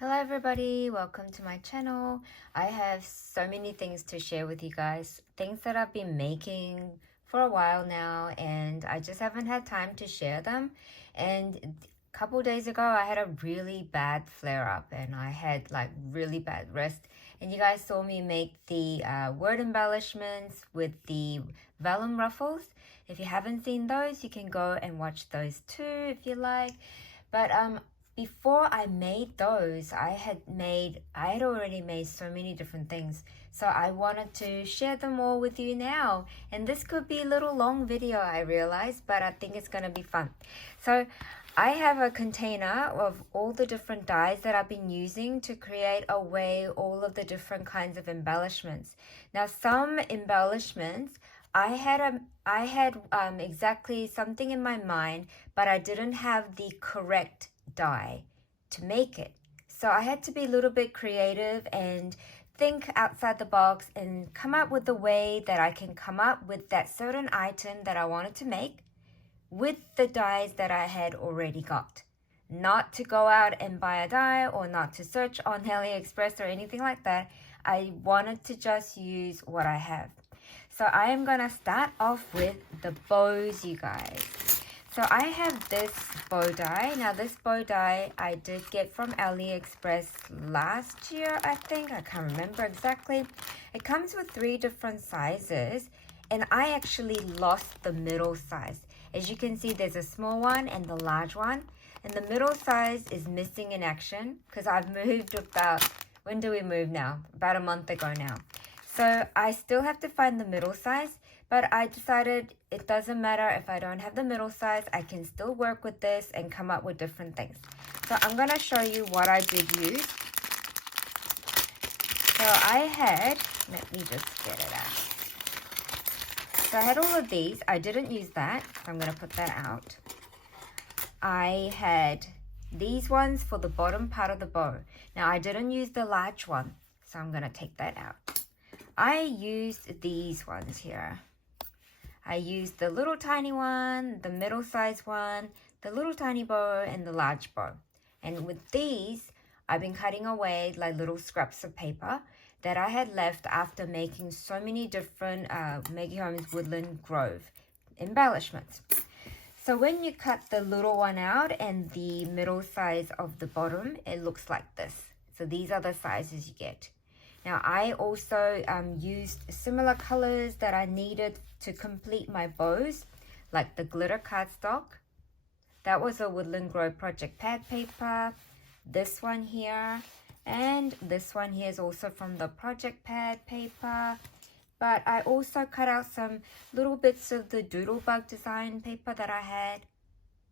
Hello everybody, welcome to my channel. I have so many things to share with you guys, things that I've been making for a while now and I just haven't had time to share them. And a couple days ago I had a really bad flare up and I had like really bad rest, and you guys saw me make the word embellishments with the vellum ruffles. If you haven't seen those, you can go and watch those too if you like. But before I made those, I had already made so many different things. So I wanted to share them all with you now. And this could be a little long video, I realize, but I think it's going to be fun. So I have a container of all the different dyes that I've been using to create all of the different kinds of embellishments. Now, some embellishments, I had exactly something in my mind, but I didn't have the correct dye to make it. So I had to be a little bit creative and think outside the box and come up with a way that I can come up with that certain item that I wanted to make with the dyes that I had already got. Not to go out and buy a dye or not to search on AliExpress or anything like that. I wanted to just use what I have. So I am going to start off with the bows, you guys. So I have this bow die. Now this bow die I did get from AliExpress last year, I think. I can't remember exactly. It comes with 3 different sizes and I actually lost the middle size. As you can see, there's a small one and the large one. And the middle size is missing in action because I've moved about, when do we move now? About a month ago now. So I still have to find the middle size. But I decided it doesn't matter if I don't have the middle size, I can still work with this and come up with different things. So I'm going to show you what I did use. So I had, let me just get it out. So I had all of these. I didn't use that. So I'm going to put that out. I had these ones for the bottom part of the bow. Now I didn't use the large one, so I'm going to take that out. I used these ones here. I used the little tiny one, the middle size one, the little tiny bow, and the large bow. And with these, I've been cutting away like little scraps of paper that I had left after making so many different Maggie Holmes Woodland Grove embellishments. So when you cut the little one out and the middle size of the bottom, it looks like this. So these are the sizes you get. Now I also used similar colors that I needed to complete my bows, like the glitter cardstock. That was a Woodland Grove project pad paper. This one here, and this one here is also from the project pad paper. But I also cut out some little bits of the doodlebug design paper that I had.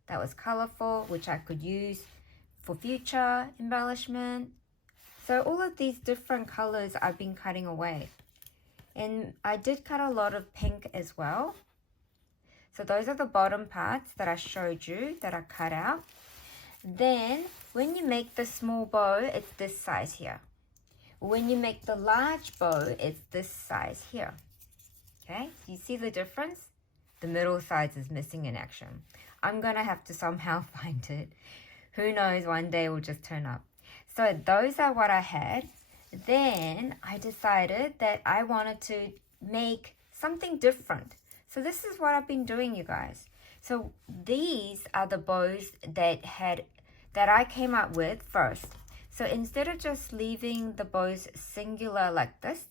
That was colorful, which I could use for future embellishment. So all of these different colors I've been cutting away. And I did cut a lot of pink as well. So those are the bottom parts that I showed you that I cut out. Then when you make the small bow, it's this size here. When you make the large bow, it's this size here. Okay, you see the difference? The middle size is missing in action. I'm going to have to somehow find it. Who knows, one day it will just turn up. So those are what I had. Then I decided that I wanted to make something different. So this is what I've been doing, you guys. So these are the bows that I came up with first. So instead of just leaving the bows singular like this,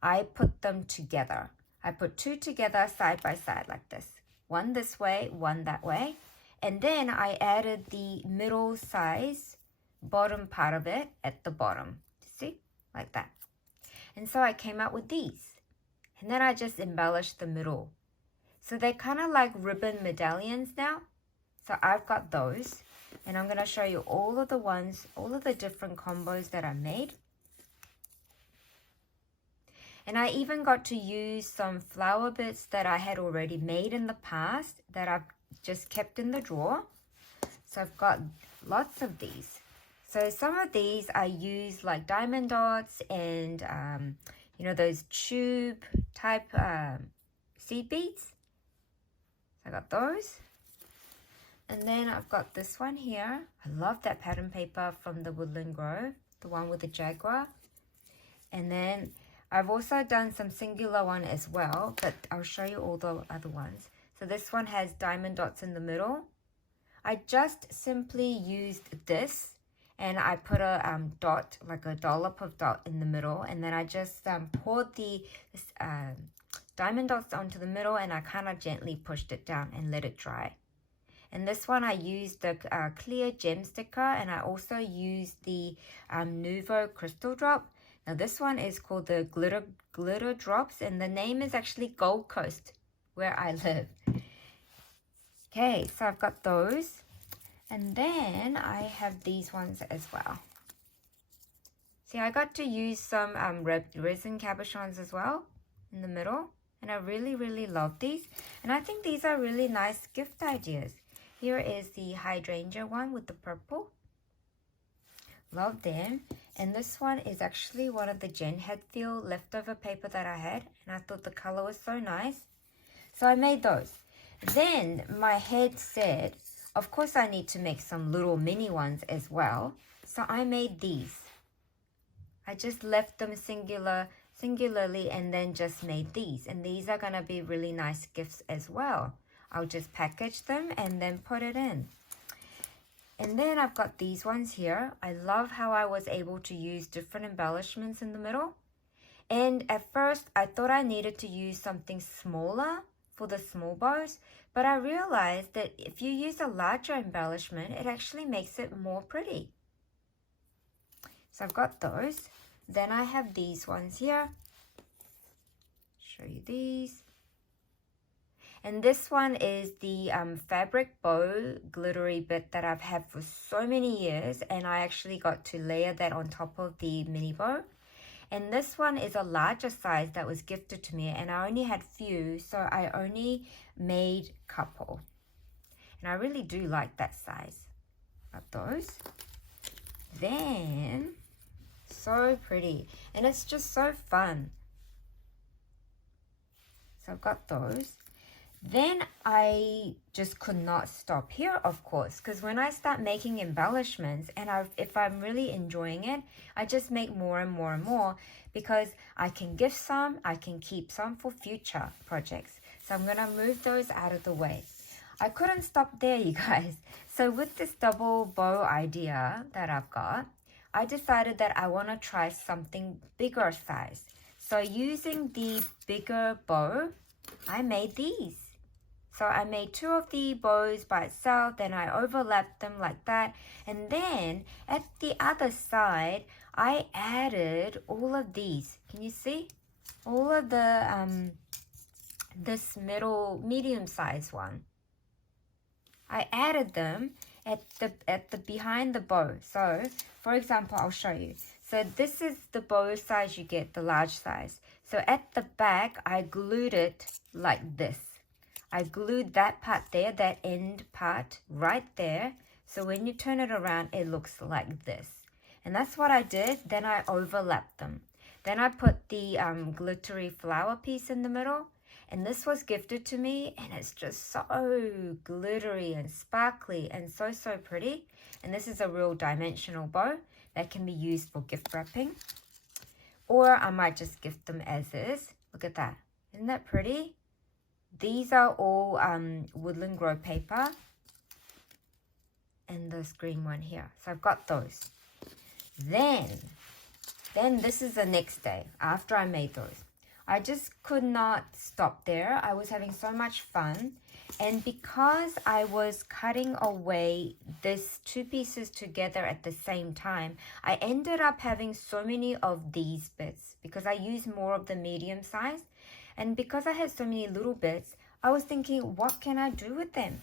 I put them together. I put 2 together side by side like this. One this way, one that way. And then I added the middle size bottom part of it at the bottom. See? Like that. And so I came out with these. And then I just embellished the middle. So they're kind of like ribbon medallions now. So I've got those. And I'm going to show you all of the different combos that I made. And I even got to use some flower bits that I had already made in the past that I've just kept in the drawer. So I've got lots of these. So some of these I use like diamond dots and, you know, those tube type seed beads. So I got those. And then I've got this one here. I love that pattern paper from the Woodland Grove, the one with the jaguar. And then I've also done some singular one as well, but I'll show you all the other ones. So this one has diamond dots in the middle. I just simply used this and I put a dot, like a dollop of dot in the middle, and then I just poured the diamond dots onto the middle, and I kind of gently pushed it down and let it dry. And this one I used the clear gem sticker, and I also used the Nouveau crystal drop. Now this one is called the glitter drops, and the name is actually Gold Coast, where I live. Okay, so I've got those. And then I have these ones as well. See, I got to use some resin cabochons as well in the middle. And I really love these. And I think these are really nice gift ideas. Here is the hydrangea one with the purple. Love them. And this one is actually one of the Jen Hadfield leftover paper that I had. And I thought the color was so nice. So I made those. Then my head said, of course I need to make some little mini ones as well. So I made these. I just left them singularly and then just made these. And these are going to be really nice gifts as well. I'll just package them and then put it in. And then I've got these ones here. I love how I was able to use different embellishments in the middle. And at first I thought I needed to use something smaller for the small bows, but I realized that if you use a larger embellishment, it actually makes it more pretty. So I've got those. Then I have these ones here. Show you these. And this one is the fabric bow glittery bit that I've had for so many years, and I actually got to layer that on top of the mini bow. And this one is a larger size that was gifted to me, and I only had few, so I only made a couple. And I really do like that size. Got those. Then, so pretty. And it's just so fun. So I've got those. Then I just could not stop here, of course, because when I start making embellishments, and if I'm really enjoying it, I just make more and more and more, because I can gift some, I can keep some for future projects. So I'm going to move those out of the way. I couldn't stop there, you guys. So with this double bow idea that I've got, I decided that I want to try something bigger size. So using the bigger bow, I made these. So I made two of the bows by itself, then I overlapped them like that. And then at the other side, I added all of these. Can you see? All of the, this middle medium-sized one. I added them at the behind the bow. So, for example, I'll show you. So this is the bow size you get, the large size. So at the back, I glued it like this. I glued that part there, that end part right there. So when you turn it around, it looks like this. And that's what I did. Then I overlapped them. Then I put the glittery flower piece in the middle. And this was gifted to me. And it's just so glittery and sparkly and so pretty. And this is a real dimensional bow that can be used for gift wrapping. Or I might just gift them as is. Look at that. Isn't that pretty? These are all Woodland Grove paper. And this green one here. So I've got those. Then this is the next day after I made those. I just could not stop there. I was having so much fun. And because I was cutting away these two pieces together at the same time, I ended up having so many of these bits because I used more of the medium size. And because I had so many little bits, I was thinking, what can I do with them?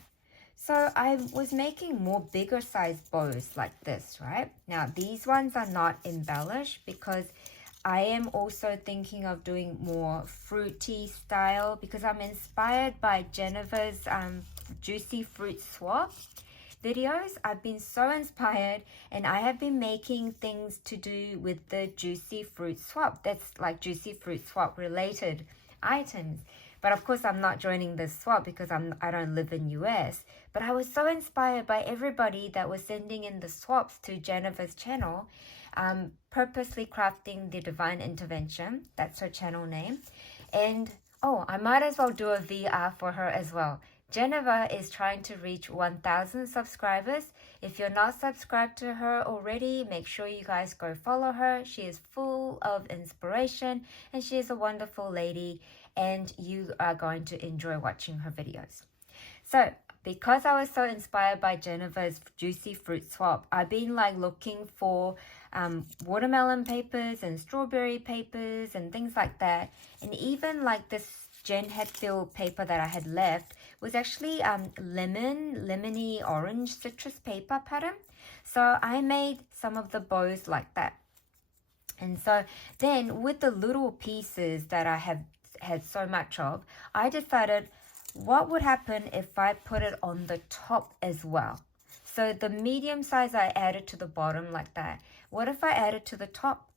So I was making more bigger size bows like this, right? Now, these ones are not embellished because I am also thinking of doing more fruity style because I'm inspired by Janiva's Juicy Fruit Swap videos. I've been so inspired, and I have been making things to do with the Juicy Fruit Swap. That's like Juicy Fruit Swap related items. But of course, I'm not joining this swap because I don't live in US. But I was so inspired by everybody that was sending in the swaps to Janiva's channel, purposely crafting the Divine Intervention. That's her channel name. And oh, I might as well do a VR for her as well. Janiva is trying to reach 1,000 subscribers. If you're not subscribed to her already, make sure you guys go follow her. She is full of inspiration and she is a wonderful lady, and you are going to enjoy watching her videos. So because I was so inspired by Janiva's juicy fruit swap, I've been like looking for watermelon papers and strawberry papers and things like that. And even like this Jen Hatfield paper that I had left was actually lemony orange citrus paper pattern. So I made some of the bows like that. And so then with the little pieces that I have had so much of, I decided what would happen if I put it on the top as well. So the medium size I added to the bottom like that. What if I added to the top?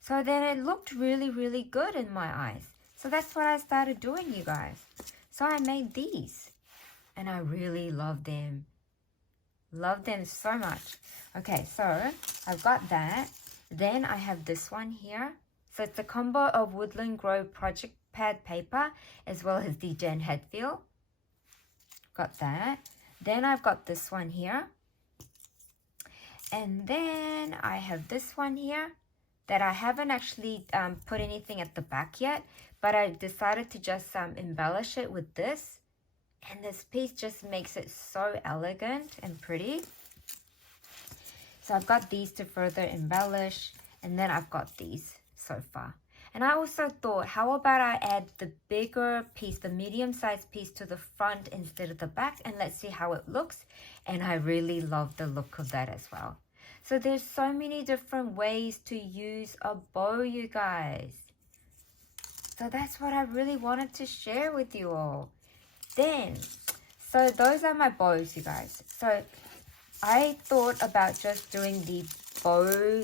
So then it looked really, really good in my eyes. So that's what I started doing, you guys. So I made these and I really love them. Love them so much. Okay, so I've got that. Then I have this one here. So it's a combo of Woodland Grove project pad paper as well as the Jen Hatfield. Got that. Then I've got this one here. And then I have this one here that I haven't actually put anything at the back yet, but I decided to just embellish it with this. And this piece just makes it so elegant and pretty. So I've got these to further embellish, and then I've got these so far. And I also thought, how about I add the bigger piece, the medium-sized piece to the front instead of the back, and let's see how it looks. And I really love the look of that as well. So there's so many different ways to use a bow, you guys. So that's what I really wanted to share with you all. Then, so those are my bows, you guys. So I thought about just doing the bow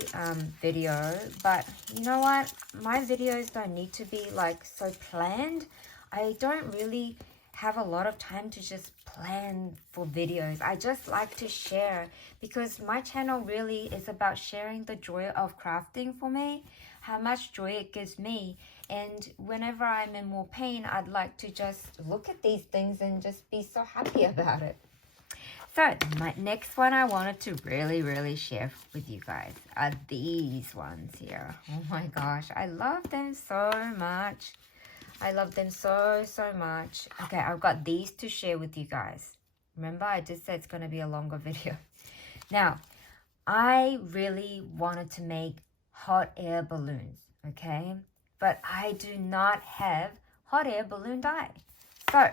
video, but you know what? My videos don't need to be like so planned. I don't really have a lot of time to just plan for videos. I just like to share because my channel really is about sharing the joy of crafting for me, how much joy it gives me. And whenever I'm in more pain, I'd like to just look at these things and just be so happy about it. So my next one I wanted to really share with you guys are these ones here. Oh my gosh, I love them so much. I love them so much. Okay, I've got these to share with you guys. Remember, I just said it's going to be a longer video. Now, I really wanted to make hot air balloons, okay? But I do not have hot air balloon dye. So,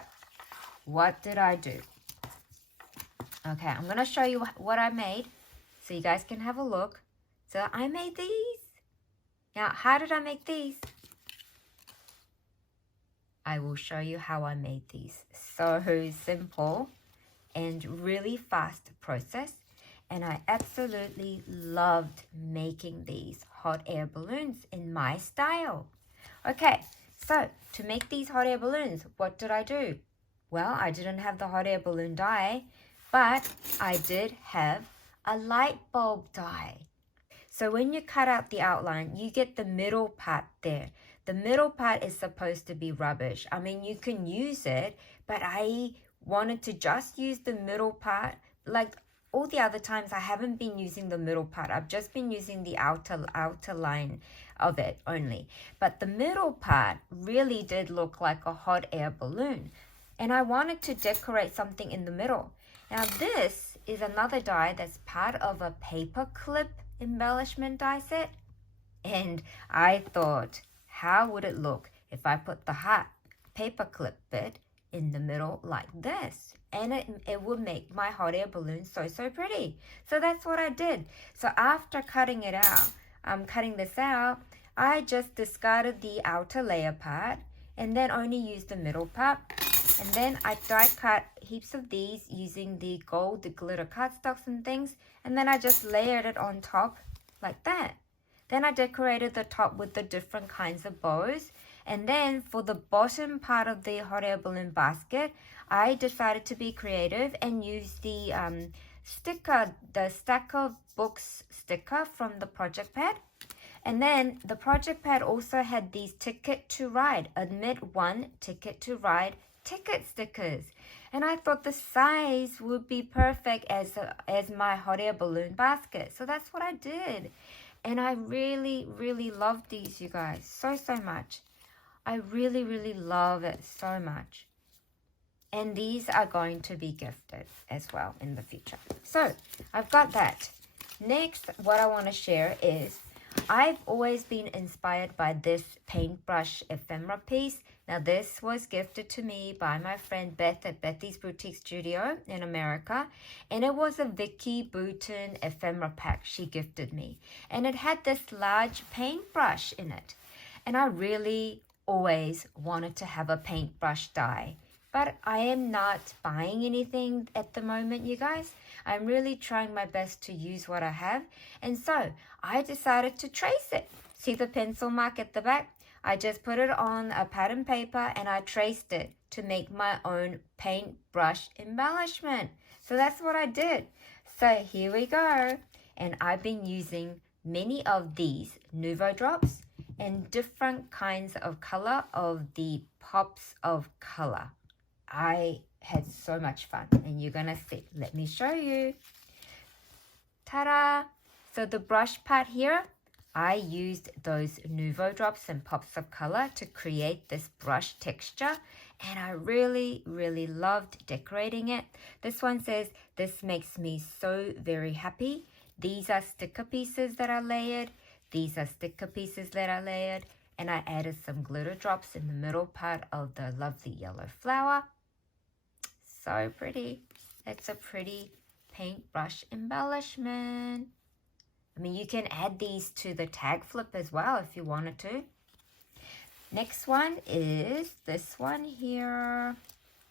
what did I do? Okay, I'm going to show you what I made so you guys can have a look. So, I made these. Now, how did I make these? I will show you how I made these. So simple and really fast process. And I absolutely loved making these hot air balloons in my style. Okay, so to make these hot air balloons, what did I do? Well, I didn't have the hot air balloon dye, but I did have a light bulb dye. So when you cut out the outline, you get the middle part there. The middle part is supposed to be rubbish. I mean, you can use it, but I wanted to just use the middle part. Like all the other times, I haven't been using the middle part. I've just been using the outer line of it only. But the middle part really did look like a hot air balloon. And I wanted to decorate something in the middle. Now this is another die that's part of a paper clip embellishment die set. And I thought, how would it look if I put the hot paper clip bit in the middle like this? And it would make my hot air balloon so pretty. So that's what I did. So after cutting it out, cutting this out, I just discarded the outer layer part and then only used the middle part. And then I die cut heaps of these using the gold, the glitter cardstocks and things. And then I just layered it on top like that. Then I decorated the top with the different kinds of bows. And then for the bottom part of the hot air balloon basket, I decided to be creative and use the sticker, the stack of books sticker from the project pad. And then the project pad also had these ticket to ride, admit 1, ticket to ride, ticket stickers. And I thought the size would be perfect as my hot air balloon basket. So that's what I did. And I really, really love these, you guys, so much. I really, really love it so much. And these are going to be gifted as well in the future. So I've got that. Next, what I want to share is I've always been inspired by this paintbrush ephemera piece. Now this was gifted to me by my friend Beth at Bethy's Boutique Studio in America. And it was a Vicky Bouton ephemera pack she gifted me. And it had this large paintbrush in it. And I really always wanted to have a paintbrush die. But I am not buying anything at the moment, you guys. I'm really trying my best to use what I have. And so I decided to trace it. See the pencil mark at the back? I just put it on a pattern paper and I traced it to make my own paintbrush embellishment. So that's what I did. So here we go. And I've been using many of these Nuvo drops and different kinds of color of the pops of color. I had so much fun and you're gonna see. Let me show you. Ta-da! So the brush part here, I used those Nuvo drops and pops of color to create this brush texture, and I really, really loved decorating it. This one says, "This makes me so very happy." These are sticker pieces that I layered. These are sticker pieces that I layered, and I added some glitter drops in the middle part of the lovely yellow flower. So pretty. It's a pretty paintbrush embellishment. I mean, you can add these to the tag flip as well if you wanted to. Next one is this one here.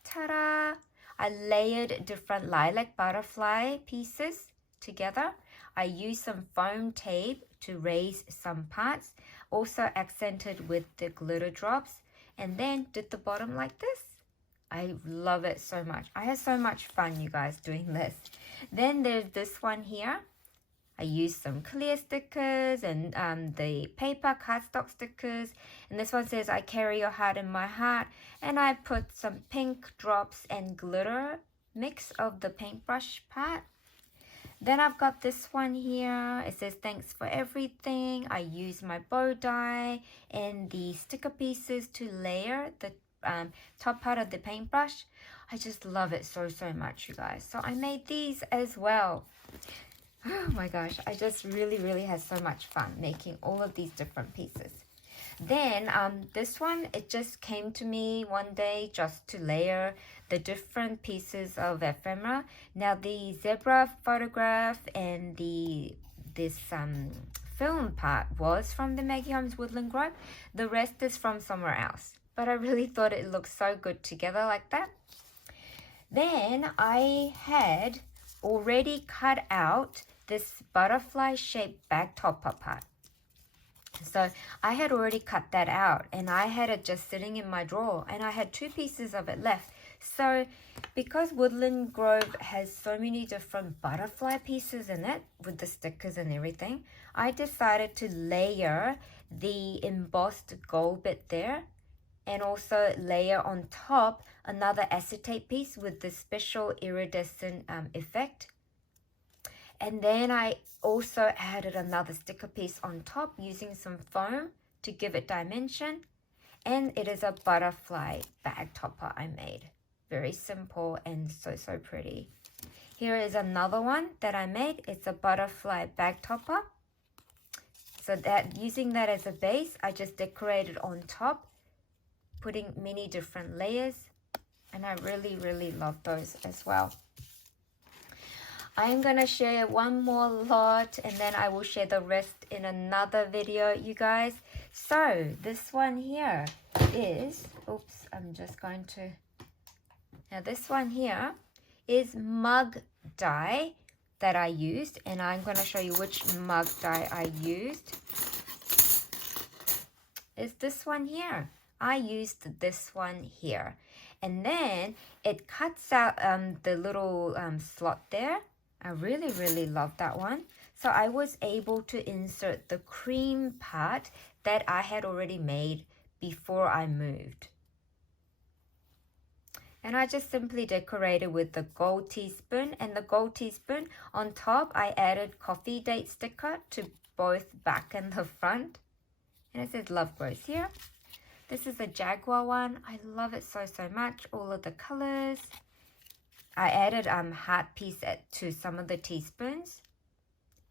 Ta-da! I layered different lilac butterfly pieces together. I used some foam tape to raise some parts. Also accented with the glitter drops. And then did the bottom like this. I love it so much. I had so much fun, you guys, doing this. Then there's this one here. I used some clear stickers and the paper cardstock stickers. And this one says, "I carry your heart in my heart." And I put some pink drops and glitter mix of the paintbrush part. Then I've got this one here. It says, "Thanks for everything." I used my bow die and the sticker pieces to layer the top part of the paintbrush. I just love it so much, you guys. So I made these as well. Oh my gosh, I just really had so much fun making all of these different pieces. Then this one, it just came to me one day just to layer the different pieces of ephemera. Now the zebra photograph and this film part was from the Maggie Holmes Woodland Grove. The rest is from somewhere else. But I really thought it looked so good together like that. Then I had already cut out this butterfly shaped bag topper part. So I had already cut that out and I had it just sitting in my drawer and I had 2 pieces of it left. So because Woodland Grove has so many different butterfly pieces in it with the stickers and everything, I decided to layer the embossed gold bit there and also layer on top another acetate piece with the special iridescent effect. And then I also added another sticker piece on top using some foam to give it dimension. And it is a butterfly bag topper I made. Very simple and so pretty. Here is another one that I made. It's a butterfly bag topper. So that using that as a base, I just decorated on top, putting many different layers. And I really love those as well. I'm gonna share one more lot and then I will share the rest in another video, you guys. So this one here is, oops, I'm just going to, now this one here is mug die that I used, and I'm gonna show you which mug die I used. Is this one here. I used this one here. And then it cuts out the little slot there. I really, really love that one. So I was able to insert the cream part that I had already made before I moved. And I just simply decorated with the gold teaspoon, and the gold teaspoon on top I added coffee date sticker to both back and the front. And it says love grows here. This is a jaguar one. I love it so much. All of the colors. I added heart piece to some of the teaspoons.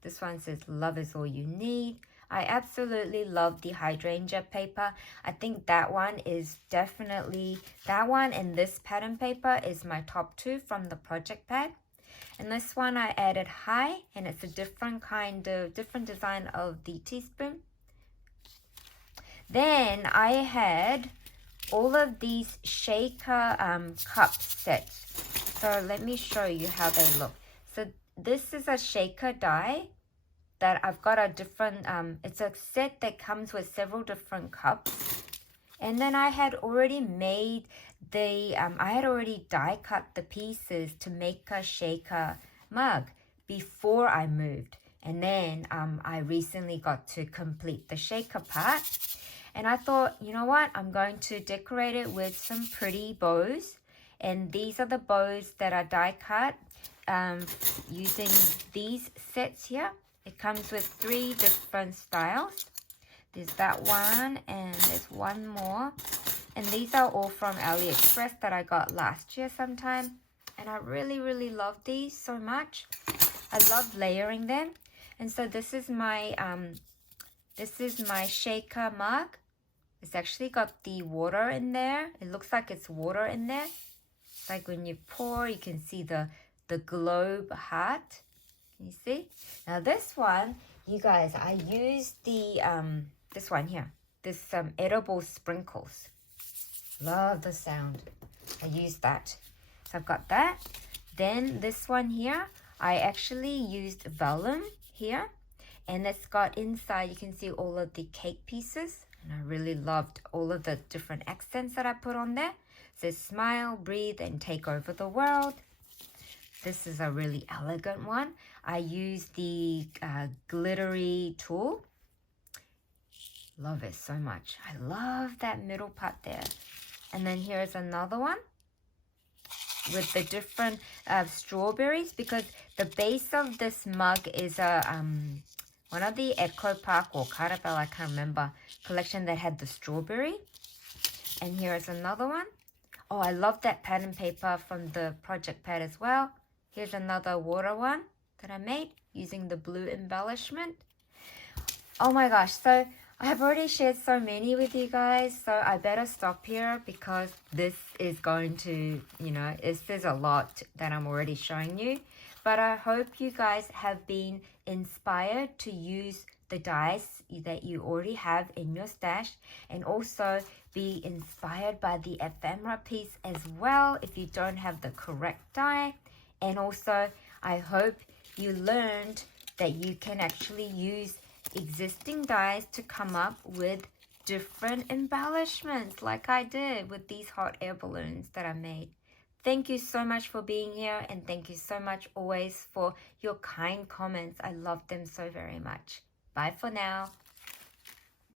This one says love is all you need. I absolutely love the hydrangea paper. I think that one is definitely, that one and this pattern paper is my top two from the project pad. And this one I added high, and it's a different design of the teaspoon. Then I had all of these shaker cup sets. So let me show you how they look. So this is a shaker die that I've got a different, it's a set that comes with several different cups. And then I had already made I had already die cut the pieces to make a shaker mug before I moved. And then I recently got to complete the shaker part. And I thought, you know what, I'm going to decorate it with some pretty bows. And these are the bows that are die cut using these sets here. It comes with 3 different styles. There's that one, and there's one more. And these are all from AliExpress that I got last year sometime. And I really, really love these so much. I love layering them. And so this is my shaker mug. It's actually got the water in there. It looks like it's water in there. It's like when you pour, you can see the globe heart. Can you see? Now this one, you guys, I used the this one here. This edible sprinkles. Love the sound. I used that. So I've got that. Then this one here, I actually used vellum here. And it's got inside, you can see all of the cake pieces. And I really loved all of the different accents that I put on there. It says smile, breathe, and take over the world. This is a really elegant one. I used the glittery tool. Love it so much. I love that middle part there. And then here's another one with the different strawberries, because the base of this mug is a one of the Echo Park or Caterpillar, I can't remember, collection that had the strawberry. And here's another one. Oh, I love that pattern paper from the project pad as well. Here's another water one that I made using the blue embellishment. Oh my gosh, so I have already shared so many with you guys, so I better stop here because this is going to, there's a lot that I'm already showing you. But I hope you guys have been inspired to use the dies that you already have in your stash, and also be inspired by the ephemera piece as well if you don't have the correct die. And also, I hope you learned that you can actually use existing dies to come up with different embellishments like I did with these hot air balloons that I made. Thank you so much for being here, and thank you so much always for your kind comments. I love them so very much. Bye for now.